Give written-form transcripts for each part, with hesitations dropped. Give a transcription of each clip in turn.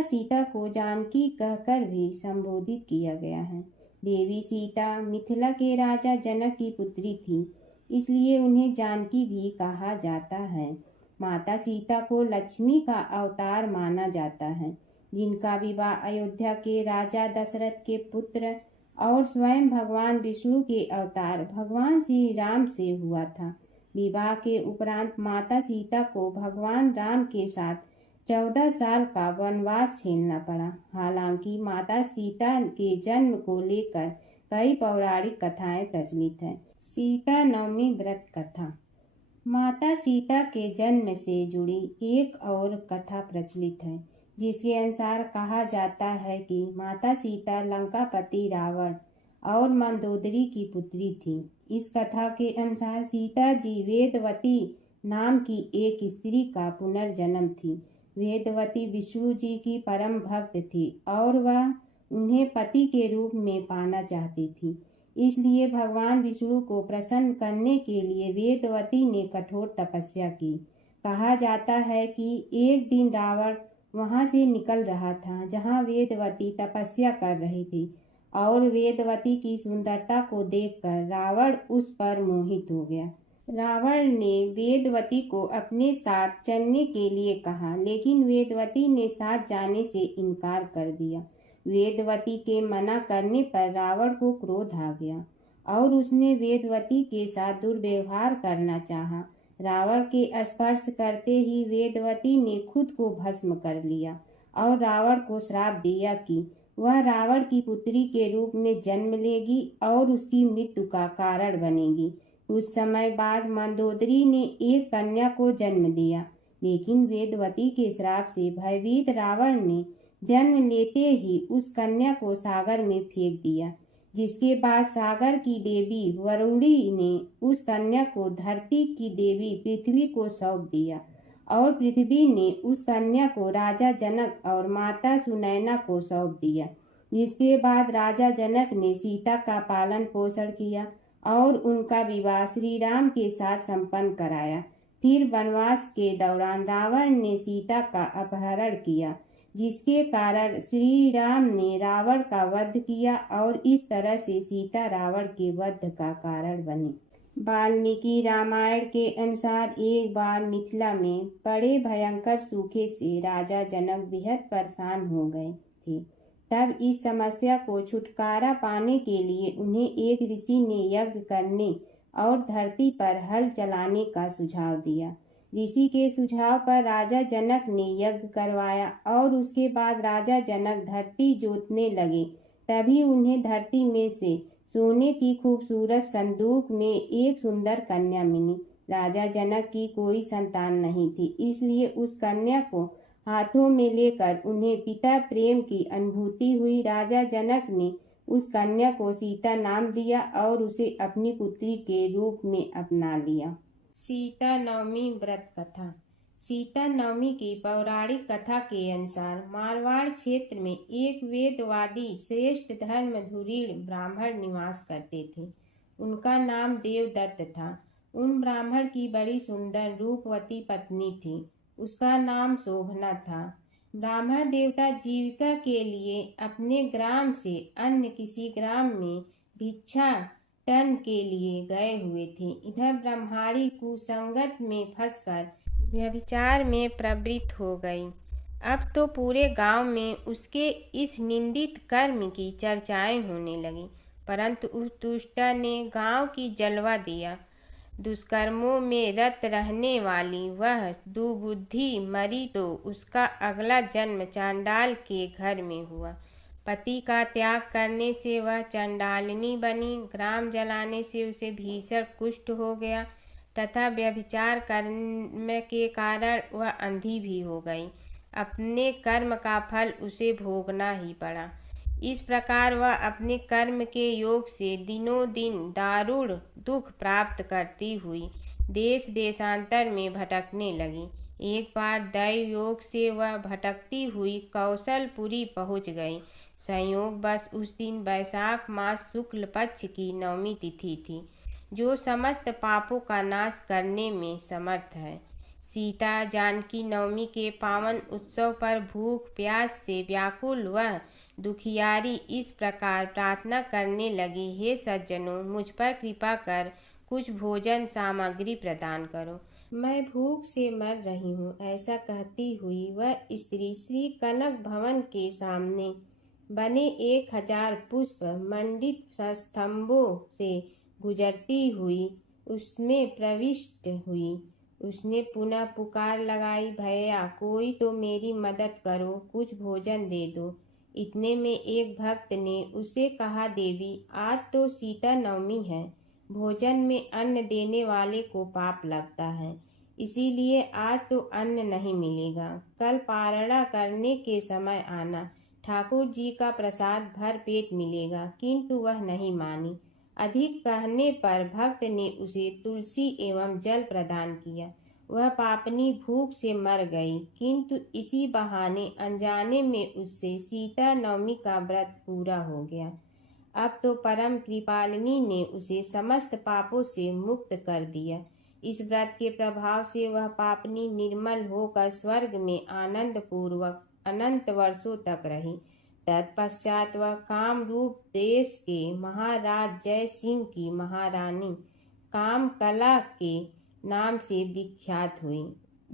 माता सीता को जानकी कहकर भी संबोधित किया गया है। देवी सीता मिथिला के राजा जनक की पुत्री थी, इसलिए उन्हें जानकी भी कहा जाता है। माता सीता को लक्ष्मी का अवतार माना जाता है, जिनका विवाह अयोध्या के राजा दशरथ के पुत्र और स्वयं भगवान विष्णु के अवतार भगवान श्री राम से हुआ था। विवाह के उपरांत माता सीता को भगवान राम के साथ 14 साल का वनवास झेलना पड़ा। हालांकि माता सीता के जन्म को लेकर कई पौराणिक कथाएं प्रचलित हैं। सीता नवमी व्रत कथा। माता सीता के जन्म से जुड़ी एक और कथा प्रचलित है, जिसके अनुसार कहा जाता है कि माता सीता लंकापति रावण और मंदोदरी की पुत्री थी। इस कथा के अनुसार सीता जी वेदवती नाम की एक स्त्री का पुनर्जन्म थी। वेदवती विष्णु जी की परम भक्त थी और वह उन्हें पति के रूप में पाना चाहती थी। इसलिए भगवान विष्णु को प्रसन्न करने के लिए वेदवती ने कठोर तपस्या की। कहा जाता है कि एक दिन रावण वहां से निकल रहा था जहां वेदवती तपस्या कर रही थी, और वेदवती की सुंदरता को देखकर रावण उस पर मोहित हो गया। रावण ने वेदवती को अपने साथ चलने के लिए कहा, लेकिन वेदवती ने साथ जाने से इनकार कर दिया। वेदवती के मना करने पर रावण को क्रोध आ गया और उसने वेदवती के साथ दुर्व्यवहार करना चाहा। रावण के स्पर्श करते ही वेदवती ने खुद को भस्म कर लिया और रावण को श्राप दिया कि वह रावण की पुत्री के रूप में जन्म लेगी और उसकी मृत्यु का कारण बनेगी। कुछ समय बाद मंदोदरी ने एक कन्या को जन्म दिया, लेकिन वेदवती के श्राप से भयभीत रावण ने जन्म लेते ही उस कन्या को सागर में फेंक दिया, जिसके बाद सागर की देवी वरुणी ने उस कन्या को धरती की देवी पृथ्वी को सौंप दिया और पृथ्वी ने उस कन्या को राजा जनक और माता सुनैना को सौंप दिया। जिसके बाद राजा जनक ने सीता का पालन पोषण किया और उनका विवाह श्री राम के साथ संपन्न कराया। फिर वनवास के दौरान रावण ने सीता का अपहरण किया, जिसके कारण श्री राम ने रावण का वध किया और इस तरह से सीता रावण के वध का कारण बनी। वाल्मीकि रामायण के अनुसार एक बार मिथिला में बड़े भयंकर सूखे से राजा जनक बेहद परेशान हो गए थे। तब इस समस्या को छुटकारा पाने के लिए उन्हें एक ऋषि ने यज्ञ करने और धरती पर हल चलाने का सुझाव दिया। ऋषि के सुझाव पर राजा जनक ने यज्ञ करवाया और उसके बाद राजा जनक धरती जोतने लगे। तभी उन्हें धरती में से सोने की खूबसूरत संदूक में एक सुंदर कन्या मिली। राजा जनक की कोई संतान नहीं थी, इसलिए उस कन्या को हाथों में लेकर उन्हें पिता प्रेम की अनुभूति हुई। राजा जनक ने उस कन्या को सीता नाम दिया और उसे अपनी पुत्री के रूप में अपना लिया। सीता नवमी व्रत कथा। सीता नवमी की पौराणिक कथा के अनुसार मारवाड़ क्षेत्र में एक वेदवादी श्रेष्ठ धर्मधुरीण ब्राह्मण निवास करते थे। उनका नाम देवदत्त था। उन ब्राह्मण की बड़ी सुंदर रूपवती पत्नी थी। उसका नाम शोभना था। ब्राह्मण देवता जीविका के लिए अपने ग्राम से अन्य किसी ग्राम में भिक्षाटन के लिए गए हुए थे। इधर ब्रह्माणी कुसंगत में फंसकर व्यभिचार में प्रवृत्त हो गई। अब तो पूरे गांव में उसके इस निंदित कर्म की चर्चाएं होने लगी, परंतु उस दुष्टा ने गांव की जलवा दिया। दुष्कर्मों में रत रहने वाली वह दुबुद्धि मरी तो उसका अगला जन्म चांडाल के घर में हुआ। पति का त्याग करने से वह चंडालिनी बनी। ग्राम जलाने से उसे भीषण कुष्ठ हो गया तथा व्यभिचार कर्म के कारण वह अंधी भी हो गई। अपने कर्म का फल उसे भोगना ही पड़ा। इस प्रकार वह अपने कर्म के योग से दिनों दिन दारुण दुख प्राप्त करती हुई देश देशांतर में भटकने लगी। एक बार दैव योग से वह भटकती हुई कौशलपुरी पहुंच गई। संयोगवश उस दिन वैशाख मास शुक्ल पक्ष की नवमी तिथि थी, जो समस्त पापों का नाश करने में समर्थ है। सीता जानकी नवमी के पावन उत्सव पर भूख प्यास से व्याकुल वह दुखियारी इस प्रकार प्रार्थना करने लगी, हे सज्जनों, मुझ पर कृपा कर कुछ भोजन सामग्री प्रदान करो, मैं भूख से मर रही हूँ। ऐसा कहती हुई वह स्त्री श्री कनक भवन के सामने बने 1000 पुष्प मंडित स्तंभों से गुजरती हुई उसमें प्रविष्ट हुई। उसने पुनः पुकार लगाई, भैया कोई तो मेरी मदद करो, कुछ भोजन दे दो। इतने में एक भक्त ने उसे कहा, देवी आज तो सीता नवमी है, भोजन में अन्न देने वाले को पाप लगता है, इसीलिए आज तो अन्न नहीं मिलेगा, कल पारणा करने के समय आना, ठाकुर जी का प्रसाद भर पेट मिलेगा। किंतु वह नहीं मानी। अधिक कहने पर भक्त ने उसे तुलसी एवं जल प्रदान किया। वह पापनी भूख से मर गई, किंतु इसी बहाने अनजाने में उससे सीता नवमी का व्रत पूरा हो गया। अब तो परम कृपालिनी ने उसे समस्त पापों से मुक्त कर दिया। इस व्रत के प्रभाव से वह पापनी निर्मल होकर स्वर्ग में आनंद पूर्वक अनंत वर्षों तक रही। तत्पश्चात वह कामरूप देश के महाराज जय सिंह की महारानी काम कला के नाम से विख्यात हुई।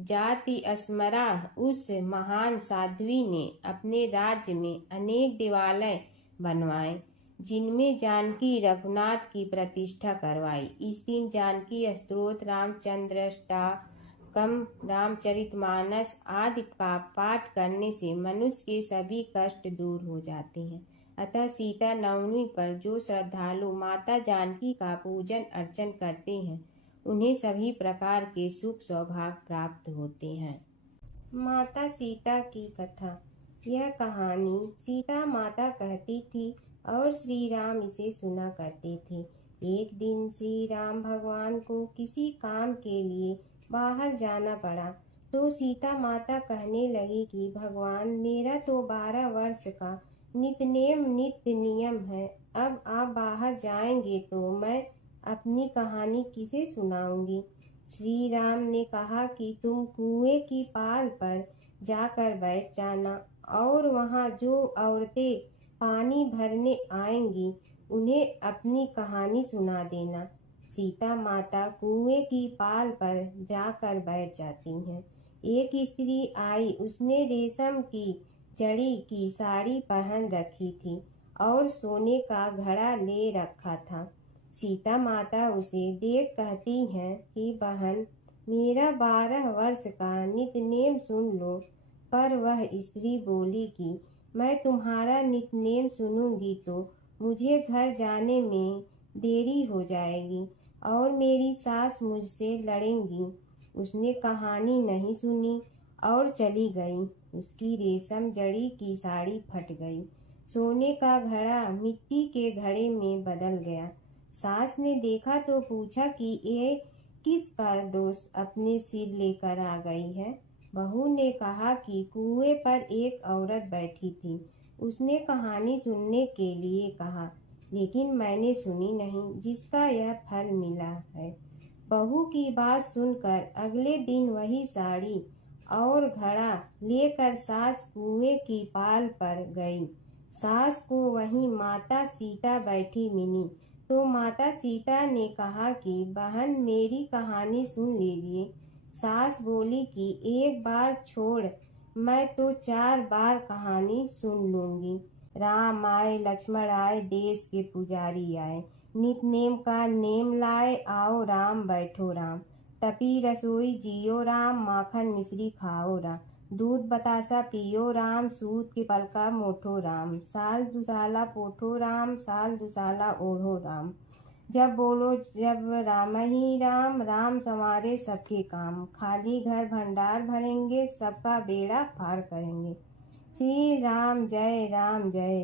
जाति अस्मरा उस महान साध्वी ने अपने राज्य में अनेक देवालय बनवाए, जिनमें जानकी रघुनाथ की प्रतिष्ठा करवाई। इस दिन जानकी स्तोत्र, रामचंद्राष्टकम, रामचरितमानस आदि का पाठ करने से मनुष्य के सभी कष्ट दूर हो जाते हैं। अतः सीता नवमी पर जो श्रद्धालु माता जानकी का पूजन अर्चन करते हैं, उन्हें सभी प्रकार के सुख सौभाग्य प्राप्त होते हैं। माता सीता की कथा। यह कहानी सीता माता कहती थी और श्री राम इसे सुना करते थे। एक दिन श्री राम भगवान को किसी काम के लिए बाहर जाना पड़ा, तो सीता माता कहने लगी कि भगवान, मेरा तो 12 वर्ष का नित्य नियम है, अब आप बाहर जाएंगे तो मैं अपनी कहानी किसे सुनाऊंगी। श्री राम ने कहा कि तुम कुएं की पाल पर जाकर बैठ जाना और वहां जो औरतें पानी भरने आएंगी उन्हें अपनी कहानी सुना देना। सीता माता कुएं की पाल पर जाकर बैठ जाती हैं। एक स्त्री आई, उसने रेशम की जड़ी की साड़ी पहन रखी थी और सोने का घड़ा ले रखा था। सीता माता उसे देख कहती हैं कि बहन, मेरा 12 वर्ष का नित्य सुन लो। पर वह स्त्री बोली कि मैं तुम्हारा नित्य सुनूंगी तो मुझे घर जाने में देरी हो जाएगी और मेरी सास मुझसे लड़ेंगी। उसने कहानी नहीं सुनी और चली गई। उसकी रेशम जड़ी की साड़ी फट गई, सोने का घड़ा मिट्टी के घड़े में बदल गया। सास ने देखा तो पूछा कि ये किसका दोष अपने सिर लेकर आ गई है। बहू ने कहा कि कुएं पर एक औरत बैठी थी, उसने कहानी सुनने के लिए कहा, लेकिन मैंने सुनी नहीं, जिसका यह फल मिला है। बहू की बात सुनकर अगले दिन वही साड़ी और घड़ा लेकर सास कुएं की पाल पर गई। सास को वहीं माता सीता बैठी मिली, तो माता सीता ने कहा कि बहन, मेरी कहानी सुन लीजिए। सास बोली कि एक बार छोड़, मैं तो 4 बार कहानी सुन लूंगी। राम आए, लक्ष्मण आए, देश के पुजारी आए, नित नेम का नेम लाए, आओ राम बैठो राम, तपी रसोई जियो राम, माखन मिश्री खाओ राम, दूध बतासा पियो राम, सूत के पलका मोठो राम, साल दुसाला पोठो राम, साल दुसाला ओढ़ो राम, जब बोलो जब राम ही राम, राम संवारे सबके काम, खाली घर भंडार भरेंगे, सबका बेड़ा पार करेंगे, श्री राम जय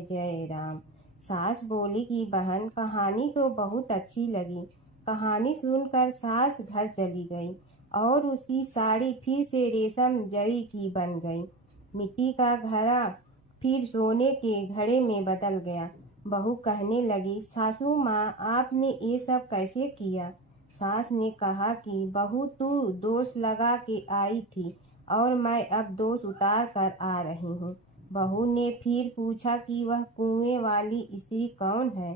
जय राम। सास बोली कि बहन, कहानी तो बहुत अच्छी लगी। कहानी सुनकर सास घर चली गई और उसकी साड़ी फिर से रेशम जड़ी की बन गई। मिट्टी का घड़ा फिर सोने के घड़े में बदल गया। बहू कहने लगी, सासू माँ, आपने ये सब कैसे किया। सास ने कहा कि बहू तू दोष लगा के आई थी और मैं अब दोष उतार कर आ रही हूँ। बहू ने फिर पूछा कि वह कुएं वाली स्त्री कौन है।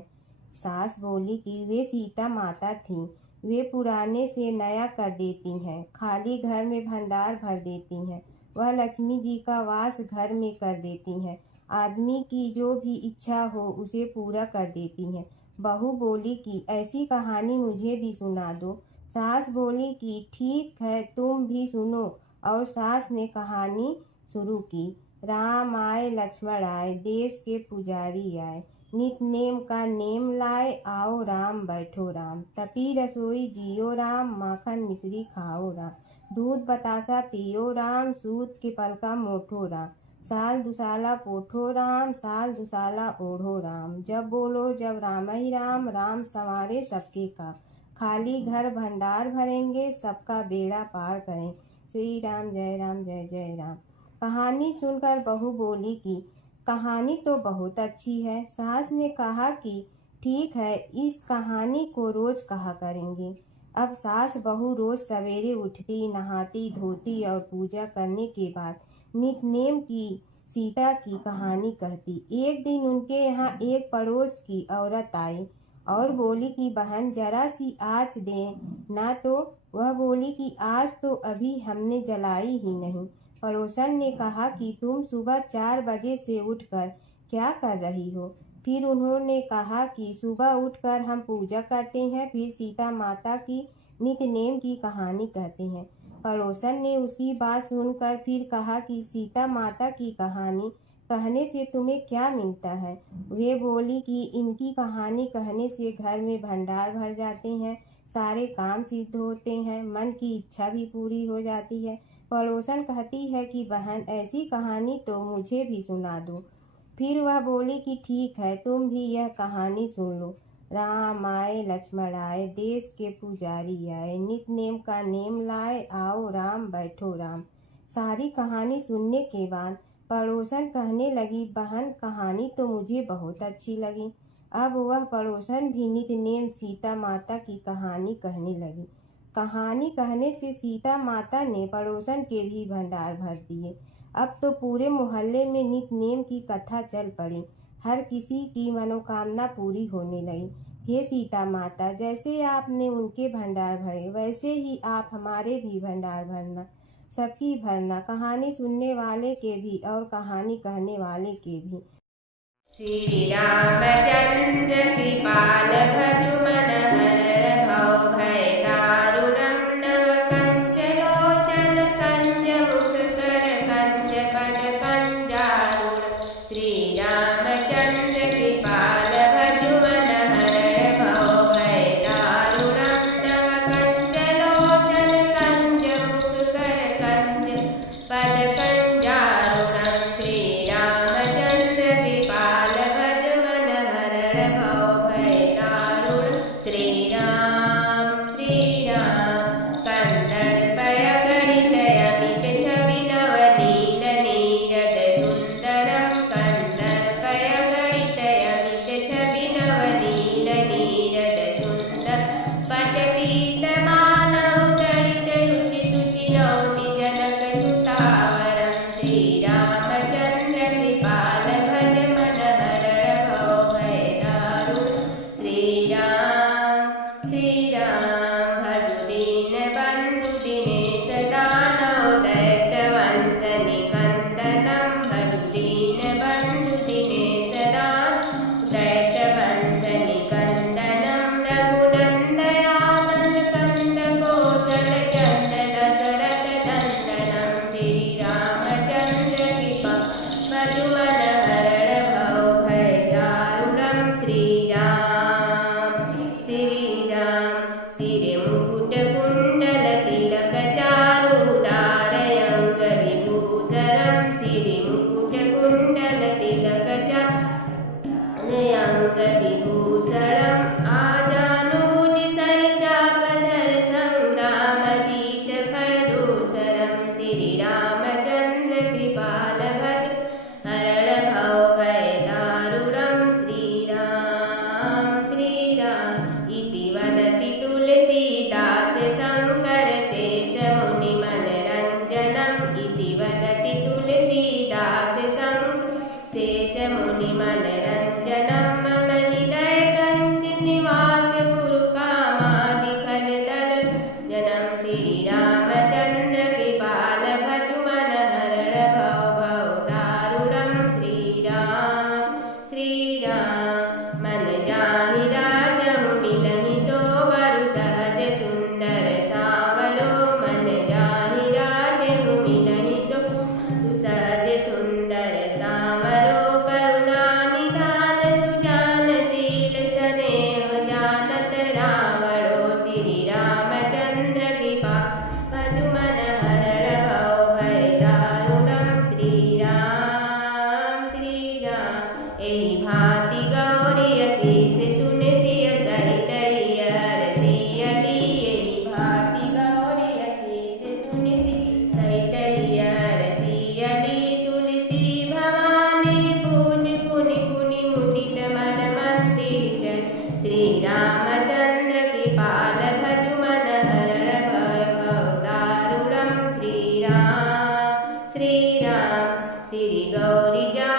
सास बोली कि वे सीता माता थीं। वे पुराने से नया कर देती हैं, खाली घर में भंडार भर देती हैं। वह लक्ष्मी जी का वास घर में कर देती हैं। आदमी की जो भी इच्छा हो उसे पूरा कर देती हैं। बहू बोली कि ऐसी कहानी मुझे भी सुना दो। सास बोली कि ठीक है, तुम भी सुनो। और सास ने कहानी शुरू की। राम आए लक्ष्मण आए, देश के पुजारी आए, नित नेम का नेम लाए, आओ राम बैठो राम, तपी रसोई जियो राम, माखन मिश्री खाओ राम, दूध बतासा पियो राम, सूत के पलका मोठो राम, साल दुसाला पोठो राम, साल दुसाला ओढ़ो राम, जब बोलो जब राम ही राम, राम संवारे सबके काम, खाली घर भंडार भरेंगे, सबका बेड़ा पार करें, श्री राम जय जय राम। कहानी सुनकर बहू बोली कि कहानी तो बहुत अच्छी है। सास ने कहा कि ठीक है, इस कहानी को रोज कहा करेंगे। अब सास बहू रोज सवेरे उठती, नहाती धोती और पूजा करने के बाद नितनेम की सीता की कहानी कहती। एक दिन उनके यहाँ एक पड़ोस की औरत आई और बोली कि बहन जरा सी आँच दें ना। तो वह बोली कि आज तो अभी हमने जलाई ही नहीं। पड़ोसन ने कहा कि तुम सुबह 4 बजे से उठकर क्या कर रही हो। फिर उन्होंने कहा कि सुबह उठकर हम पूजा करते हैं, फिर सीता माता की नितनेम की कहानी कहते हैं। पड़ोसन ने उसकी बात सुनकर फिर कहा कि सीता माता की कहानी कहने से तुम्हें क्या मिलता है। वे बोली कि इनकी कहानी कहने से घर में भंडार भर जाते हैं, सारे काम सिद्ध होते हैं, मन की इच्छा भी पूरी हो जाती है। पड़ोसन कहती है कि बहन ऐसी कहानी तो मुझे भी सुना दो। फिर वह बोली कि ठीक है, तुम भी यह कहानी सुन लो। राम आए लक्ष्मण आए, देश के पुजारी आए, नित नेम का नेम लाए, आओ राम बैठो राम। सारी कहानी सुनने के बाद पड़ोसन कहने लगी, बहन कहानी तो मुझे बहुत अच्छी लगी। अब वह पड़ोसन भी नित नेम सीता माता की कहानी कहने लगी। कहानी कहने से सीता माता ने पड़ोसन के भी भंडार भर दिए। अब तो पूरे मोहल्ले में नित नेम की कथा चल पड़ी। हर किसी की मनोकामना पूरी होने लगी। हे सीता माता, जैसे आपने उनके भंडार भरे वैसे ही आप हमारे भी भंडार भरना, सबकी भरना, कहानी सुनने वाले के भी और कहानी कहने वाले के भी। श्री रामचंद्र कृपाल भजु मन हर भव भय दारुणम नव कंच लोचन कंज मुख कर कंज पद कंजारुण। श्री रामचंद्र कृपाल भजु मन हर भव भय दारुणम नव कंच लोचन कंज मुख कर कंज पद कंजारुणम। श्री रामचंद्र कृपाल भज मन हरण भव भय दारुण। श्री राम सुंदर सामरो करुणा निधान सुजान शील स्नेह जानत रावणो श्री रामचंद्र कृपा भजु मन हरण भव भय दारुणम श्री राम एहि भांति गौरी असीस सुन सिय सहित हियर सियली एहि भांति गौरी असीस सुन सिय सहित हियर सियली तुलसी भवानी पूज पुनि पुनि मुदित मन मंदिर चल श्री रामचंद्र कृपाल भजु मन हरण भव दारुणम श्री राम श्री गौरी जा